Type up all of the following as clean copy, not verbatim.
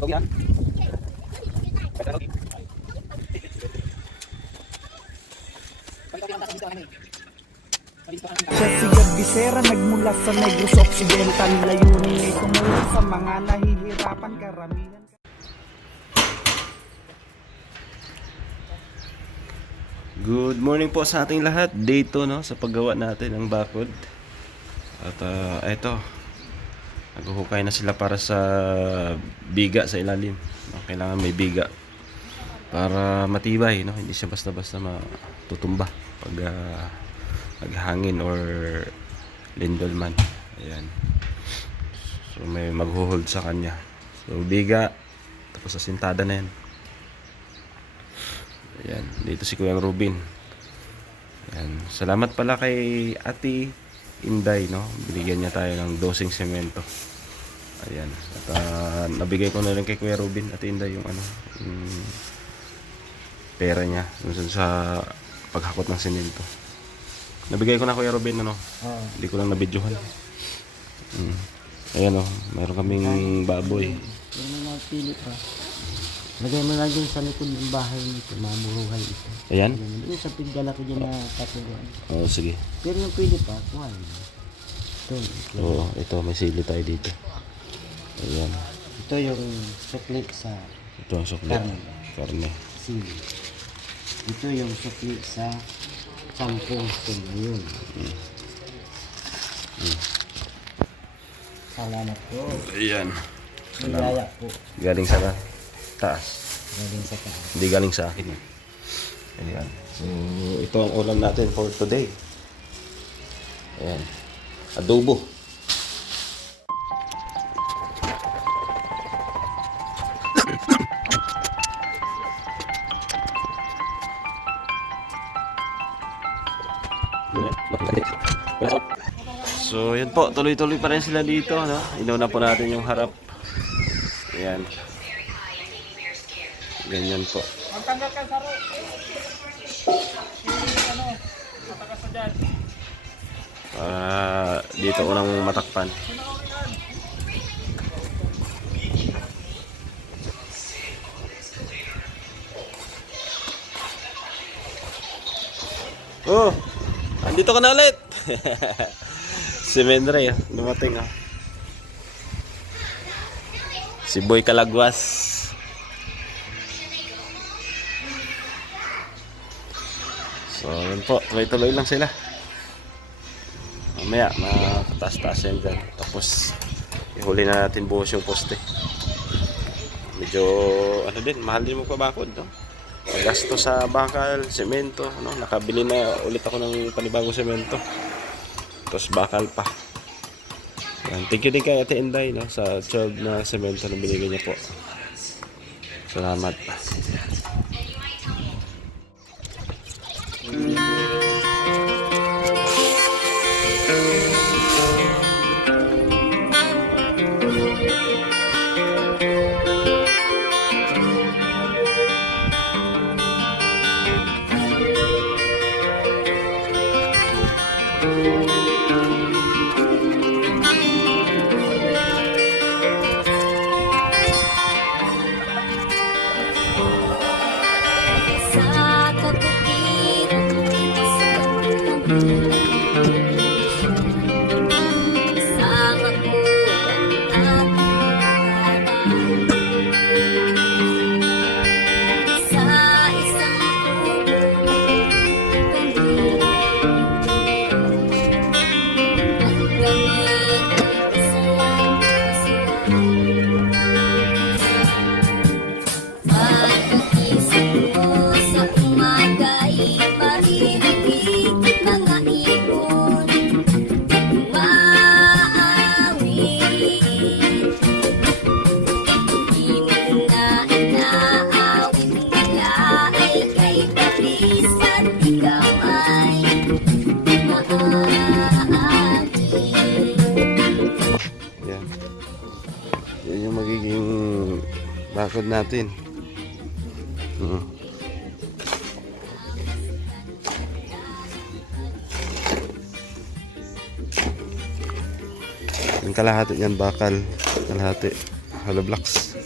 Siya si Gabisera nagmula sa Negros Occidental, layunin ay tumulong sa mga nahihirapan karamihan. Good morning po sa ating lahat. Day 2 no, sa paggawa natin ng bakod. At eto, naghuhukay na sila para sa biga sa ilalim. No, kailangan may biga para matibay, no? Hindi siya basta-basta matutumba pag naghangin or lindol man. Ayan. So may maghuhold sa kanya. So biga, tapos asintada na yan. Ayan, dito si Kuya Rubin. Ayan, salamat pala kay Ate Inday, no? Binigyan niya tayo ng dosing semento. Ayan, at nabigay ko na rin kay Kuya Rubin, Ate Inday, yung yung pera niya dun sa paghakot ng semento. Nabigay ko na Kuya Rubin, ano? Hindi ko lang nabidyohan. Ayan, oh, mayroon kaming baboy. Yung mga pili pa. Lagay mo lang dyan sa likod ng bahay nito, mamuruhay ito. Ayan? Yung sa pigdala ko dyan na katulungan. Oo, sige. Pero yung pili pa, kuhan. Ito. Oo, ito, may sili tayo dito. Ayan. Ito yung sukli sa Ito ang sukli. Karne. sili. Ito yung sukli sa sampung yun. Salamat po. Ayan. Bigaya po. Galing sa taas. Galing sa taas. Hindi galing sa akin. Ayan. So, ito ang ulam natin for today. Ayan. Adobo. So, yun po. Tuloy-tuloy pa rin sila dito. No? Inuna po natin yung harap. Ayan. Ganyan po. Magtanggal ka saro. Matakas na dyan. Dito unang matakpan. Oh, andito ka na ulit. Si Menre, dumating ah. Si Boy Kalagwas. So, yun po, tuloy-tuloy lang sila. Mamaya, makataas-taas yan dyan. Tapos, ihuli na natin buhos yung poste. Medyo, mahal din magpabakod, no? Gasto sa bakal, semento, no? Nakabili na ulit ako ng panibagong semento. Tapos bakal pa. Yan. Thank you din kay Ate Inday, no? Sa 12 na semento na binigay niya po. Salamat. Yan yung magiging bakod natin. Yung kalahati yan bakal, kalahati hollow blocks.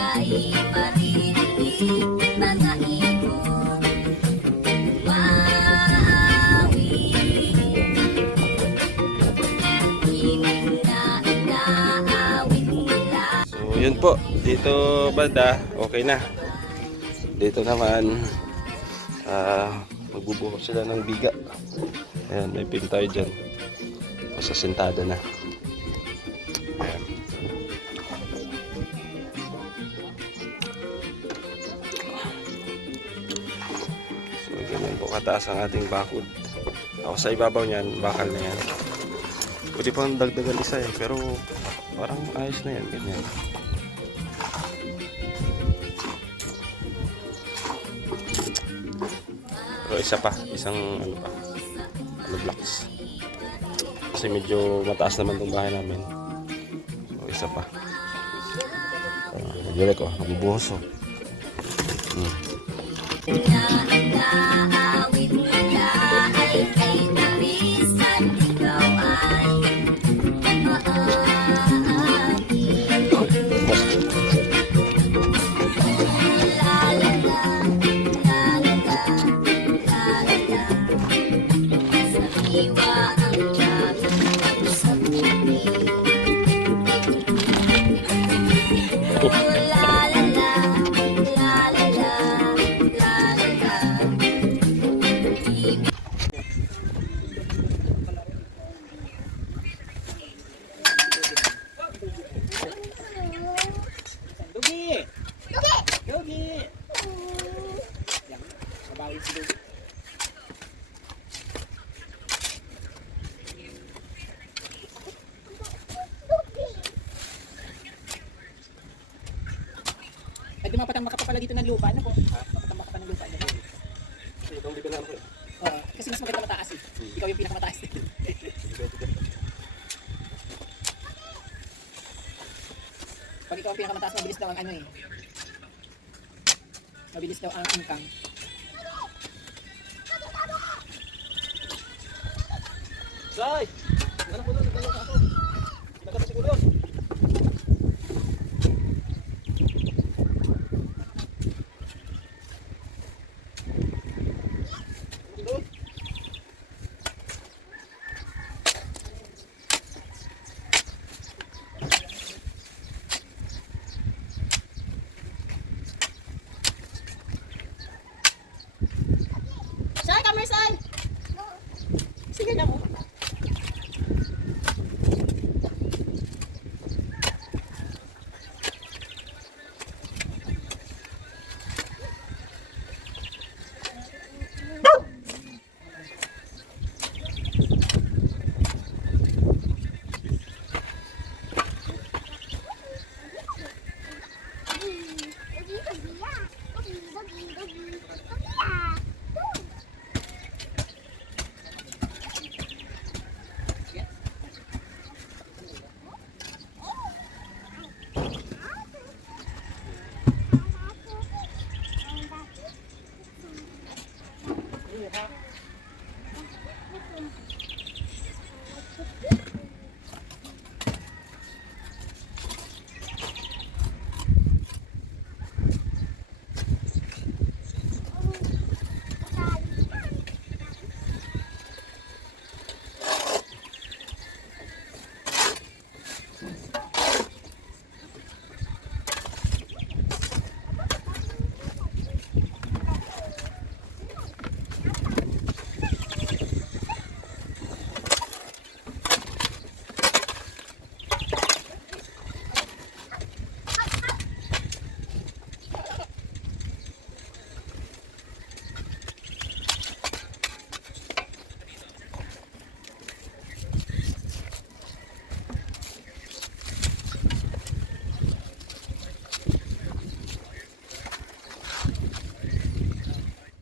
kay maririnig mga ibon. Wawi, ibig na inaawit nila. So yun po, dito banda, okay na. Dito naman, magbubuhos sila ng biga. Ayan, may pin tayo dyan. Sa sentada na. Ayan. So ganyan po kataas ang ating bakod. Ako sa ibabaw niyan, bakal na yan. Pwede pang dagdagan isa eh, pero parang ayos na yan, ganyan. Pero isa pa, isang ano pa, ano blocks. Kasi medyo mataas naman tong bahay namin. So isa pa. Direk oh, nabubuhos oh. Inaawit nila ay kay Tarisan, ikaw ay maaari. Lalala, lalala, lalala. Sa iwa ang labi sa puti. Lalala, lalala, lalala. Ay, di mapatambak ka pa pala dito ng lupa. Ano po? Mapatambak ka pa ng lupa. Kasi itong libe namin. Kasi mas maganda mataas eh. Ikaw yung pinakamataas. Pag ikaw ang pinakamataas, mabilis daw ang ano eh. Mabilis daw ang income. Say! Ano po doon? Nagkano ka ako? Nagkano siguro yun? Say, come here, Say. Sige na mo.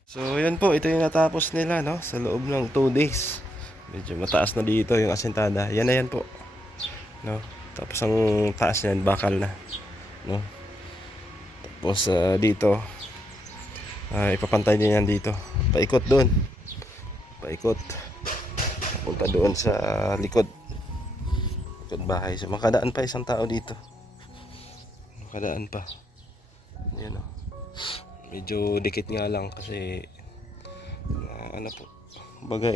So yan po, ito yung natapos nila no, sa loob ng 2 days. Medyo mataas na dito yung asentada. Yan na yan po. No? Tapos ang taas niyan bakal na. No? Tapos dito ipapantay din yan dito. Paikot doon. Paikot. Punta doon sa likod. Likod bahay. So makadaan pa isang tao dito. Makadaan pa. Yan o. Medyo dikit nga lang kasi ano po, baga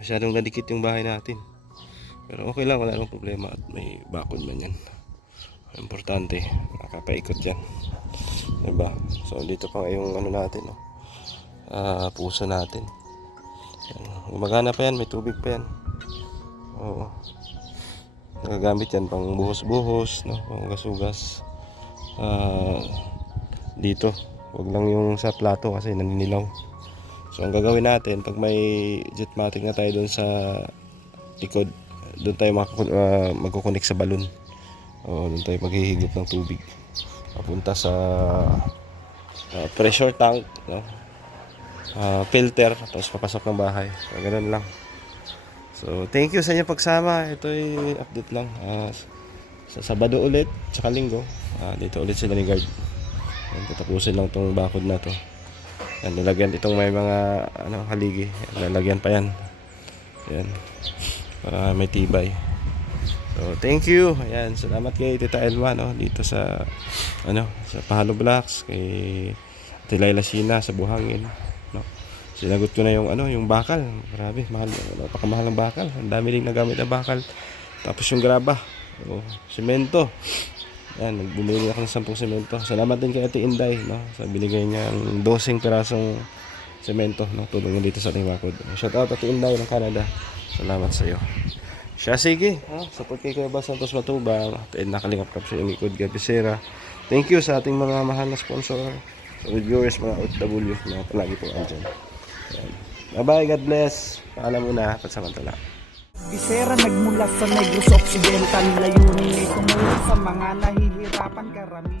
masyadong nadikit yung bahay natin. Pero okay lang, wala nang problema at may bakod man yan. Importante, makapaikot dyan. Diba? So dito pa yung ano natin, no? Puso natin. Yan. Gumagana pa yan, may tubig pa yan. Oo. Nagagamit yan pang buhos-buhos, no? Pang gas-ugas. Dito, wag lang yung sa plato kasi naninilaw. So ang gagawin natin, pag may jetmatic na tayo doon sa likod, doon tayo magkukunik sa balon. O doon tayo maghihigop ng tubig papunta sa pressure tank, no? Filter, tapos papasok ng bahay. So, ganun lang. So thank you sa inyong pagsama. Ito ay update lang. Sa Sabado ulit, tsaka Linggo, dito ulit sila ni guard. Yan, tatapusin lang tong bakod na to. Yan, lalagyan itong may mga haligi. Lalagyan pa yan. Yan. Para may tibay. So, thank you. Ayan, salamat kay Tita Elma, no, dito sa sa Pahalo Blocks, kay Ate Laila Sina sa Buhangin, no. Sinagot ko na yung bakal. Grabe, mahal, napakamahal ng bakal. Ang dami ding nagamit na bakal. Tapos yung graba, semento. Yan, nagbumili ako ng 10 semento. Salamat din kay Ate Inday, no, sa binigay niya ng 12 pirasong semento, no, tulong niya dito sa ating bakod. Shout out Ate Inday ng Canada. Salamat sa iyo. Siya, sige. Support kay Kuya Bal Santos Matubang. At nakalingap kap sa yung ikod Gabisera. Thank you sa ating mga mahal na sponsor. Sa viewers, mga OFW na palagi po andyan. Bye-bye, God bless. Paalam muna, pansamantala. Bisera nagmula sa Negros Occidental, layunin ay tumulong sa mga nahihirapan karamihan.